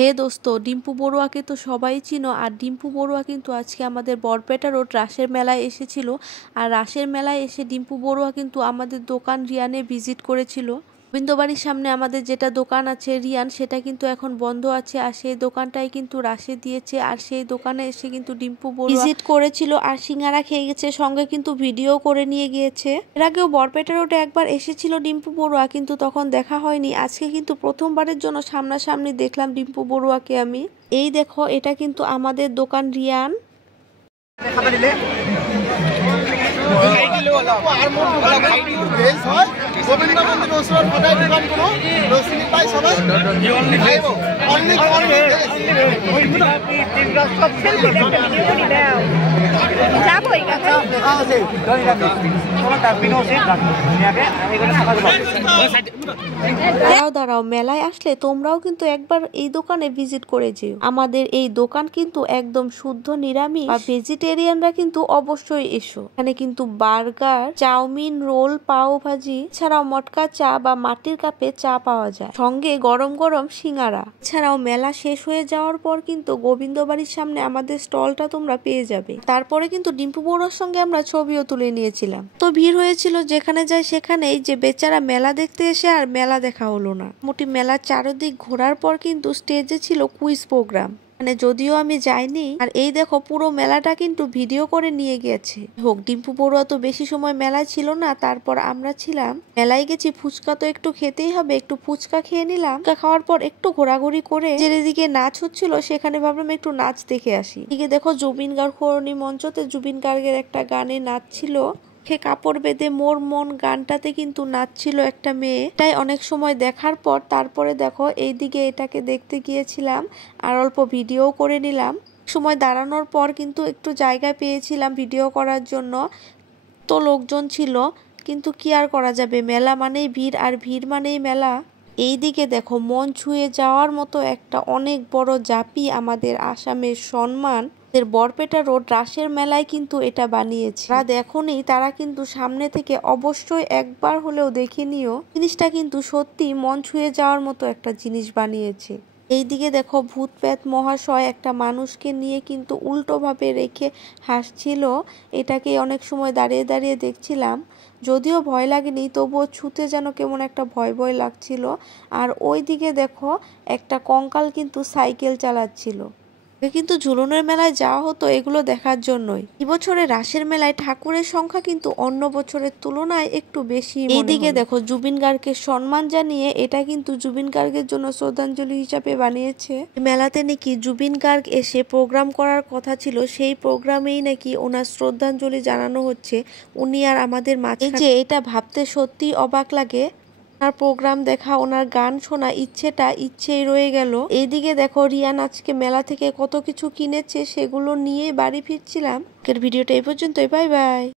হে দোস্ত, ডিম্পু বড়ুয়াকে তো সবাই চিনো। আর ডিম্পু বড়ুয়া কিন্তু আজকে আমাদের বরপেটা রোড রাসের মেলায় এসেছিল। আর রাসের মেলায় এসে ডিম্পু বড়ুয়া কিন্তু আমাদের দোকান রিয়ানে ভিজিট করেছিল। গোবিন্দবাড়ির সামনে আমাদের যেটা দোকান আছে রিয়ান, সেটা কিন্তু এখন বন্ধ আছে। আর সেই দোকানটাই কিন্তু রাসে দিয়েছে। আর সেই দোকানে এসে কিন্তু ডিম্পু বড়ুয়া ভিজিট করেছিল আর সিঙ্গারা খেয়ে গেছে, সঙ্গে কিন্তু ভিডিও করে নিয়ে গিয়েছে। এর আগেও বরপেটা রোডে একবার এসেছিল ডিম্পু বড়ুয়া, কিন্তু তখন দেখা হয়নি। আজকে কিন্তু প্রথমবারের জন্য সামনাসামনি দেখলাম ডিম্পু বড়ুয়াকে আমি। এই দেখো, এটা কিন্তু আমাদের দোকান রিয়ান। দাঁড়াও, মেলায় আসলে তোমরাও কিন্তু একবার এই দোকানে ভিজিট করে যেও। আমাদের এই দোকান কিন্তু একদম শুদ্ধ নিরামিষ বা ভেজিটেরিয়ানরা কিন্তু অবশ্যই এসো। এখানে কিন্তু বার্গার, চাউমিন, রোল, পাও ভাজি ছাড়াও মটকা চা বা মাটির কাপে চা পাওয়া যায়, সঙ্গে গরম গরম সিঙ্গারা। এছাড়াও মেলা শেষ হয়ে যাওয়ার পর কিন্তু গোবিন্দবাড়ির সামনে আমাদের স্টলটা তোমরা পেয়ে যাবে। তারপরে কিন্তু ডিম্পু বড়ুয়ার সঙ্গে আমরা ছবিও তুলে নিয়েছিলাম। তো ভিড় হয়েছিল যেখানে যায় সেখানেই, যে বেচারা মেলা দেখতে এসে আর মেলা দেখা হলো না। মোটামুটি মেলার চারদিক ঘোরার পর কিন্তু স্টেজে ছিল কুইজ প্রোগ্রাম। মানে যদিও আমি যাইনি। আর এই দেখো, পুরো মেলাটা কিন্তু ভিডিও করে নিয়ে গেছে। হোক, ডিম্পু বড়ুয়া তো বেশি সময় মেলায় ছিল না। তারপর আমরা ছিলাম মেলায় গেছি, ফুচকা তো একটু খেতেই হবে, একটু ফুচকা খেয়ে নিলাম। ফুচকা খাওয়ার পর একটু ঘোরাঘুরি করে যেদিকে নাচ হচ্ছিল সেখানে ভাবলাম একটু নাচ দেখে আসি। এদিকে দেখো, জুবিন গার্গ করণী মঞ্চতে জুবিন গার্গের একটা গানে নাচ ছিল। কাপড় বেঁধে মোর মন গানটাতে কিন্তু নাচছিল একটা মেয়ে। তাই অনেক সময় দেখার পর তারপরে দেখো এইদিকে এটাকে দেখতে গিয়েছিলাম আর অল্প ভিডিও করে নিলাম। সময় দাঁড়ানোর পর কিন্তু একটু জায়গা পেয়েছিলাম ভিডিও করার জন্য। তো লোকজন ছিল, কিন্তু কি আর করা যাবে, মেলা মানেই ভিড় আর ভিড় মানেই মেলা। এইদিকে দেখো, মন ছুঁয়ে যাওয়ার মতো একটা অনেক বড় জাপি আমাদের আসামের সম্মান বরপেটা রোড রাসের মেলায় কিন্তু এটা বানিয়েছে। তারা দেখোনি, তারা কিন্তু সামনে থেকে অবশ্যই একবার হলেও দেখে নিও। জিনিসটা কিন্তু সত্যি মন ছুঁয়ে যাওয়ার মতো একটা জিনিস বানিয়েছে। এইদিকে দেখো, ভূত প্রেত মহাশয় একটা মানুষকে নিয়ে কিন্তু উল্টো ভাবে রেখে হাসছিল। এটাকে অনেক সময় দাঁড়িয়ে দাঁড়িয়ে দেখছিলাম, যদিও ভয় লাগেনি, তবুও ছুতে যেন কেমন একটা ভয় ভয় লাগছিল। আর ওই দিকে দেখো, একটা কঙ্কাল কিন্তু সাইকেল চালাচ্ছিল। কিন্তু ঝুলনের মেলায় যাওয়া হতো এগুলো দেখার জন্যই। এই বছরে রাসের মেলায় ঠাকুরের সংখ্যা কিন্তু অন্য বছরের তুলনায় একটু বেশি। এইদিকে দেখো, জুবিন গার্গকে সম্মান জানিয়ে এটা কিন্তু জুবিন গার্গের জন্য শ্রদ্ধাঞ্জলি হিসাবে বানিয়েছে। মেলাতে নাকি জুবিন গার্গ এসে প্রোগ্রাম করার কথা ছিল, সেই প্রোগ্রামেই নাকি ওনার শ্রদ্ধাঞ্জলি জানানো হচ্ছে। উনি আর আমাদের মাঝে, যে এটা ভাবতে সত্যি অবাক লাগে। ওনার প্রোগ্রাম দেখা, ওনার গান শোনা ইচ্ছেই রয়ে গেল। এইদিকে দেখো, রিয়ান আজকে মেলা থেকে কত কিছু কিনেছে, সেগুলো নিয়ে বাড়ি ফিরছিলাম। ভিডিওটা এই পর্যন্তই, বাই বাই।